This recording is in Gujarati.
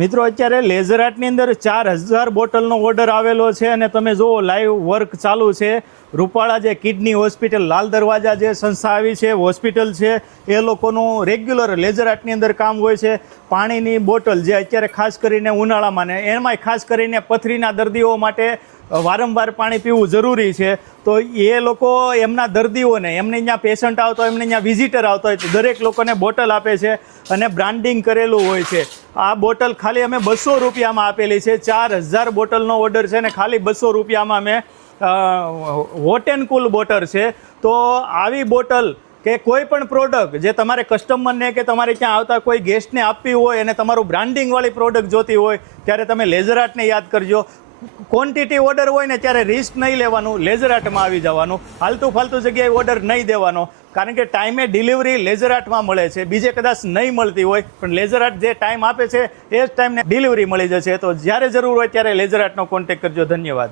મિત્રો અત્યારે લેઝર આર્ટની અંદર 4000 બોટલનો ઓર્ડર આવેલો છે અને તમે જુઓ લાઈવ વર્ક ચાલુ છે. રૂપાળા જે કિડની હોસ્પિટલ લાલ દરવાજા જે સંસ્થા આવી છે હોસ્પિટલ છે એ લોકોનું રેગ્યુલર લેઝર આર્ટની અંદર કામ હોય છે. પાણીની બોટલ જે અત્યારે ખાસ કરીને ઉનાળામાં ને એમાંય ખાસ કરીને પથરીના દર્દીઓ માટે વારંવાર પાણી પીવું જરૂરી છે. તો એ લોકો એમના દર્દીઓને એમને અહીંયા પેશન્ટ આવતા હોય એમને અહીંયા વિઝિટર આવતા હોય તો દરેક લોકોને બોટલ આપે છે અને બ્રાન્ડિંગ કરેલું હોય છે. આ બોટલ ખાલી અમે 200 રૂપિયામાં આપેલી છે. 4000 બોટલનો ઓર્ડર છે ને ખાલી 200 રૂપિયામાં અમે હોટ એન્ડ કુલ બોટલ છે. તો આવી બોટલ કે કોઈ પણ પ્રોડક્ટ જે તમારે કસ્ટમરને કે તમારે ત્યાં આવતા કોઈ ગેસ્ટને આપવી હોય અને તમારું બ્રાન્ડિંગવાળી પ્રોડક્ટ જોતી હોય ત્યારે તમે લેઝર આર્ટને યાદ કરજો. ક્વોન્ટિટી ઓર્ડર હોય ને ત્યારે રિસ્ક નહીં લેવાનું, લેઝર આર્ટમાં આવી જવાનું. હાલતું ફાલતું જગ્યાએ ઓર્ડર નહીં દેવાનો, કારણ કે ટાઈમે ડિલિવરી લેઝર આર્ટમાં મળે છે. બીજે કદાચ નહીં મળતી હોય પણ લેઝર આર્ટ જે ટાઈમ આપે છે એ જ ટાઈમને ડિલિવરી મળી જશે. તો જ્યારે જરૂર હોય ત્યારે લેઝર આર્ટનો કોન્ટેક્ટ કરજો. ધન્યવાદ.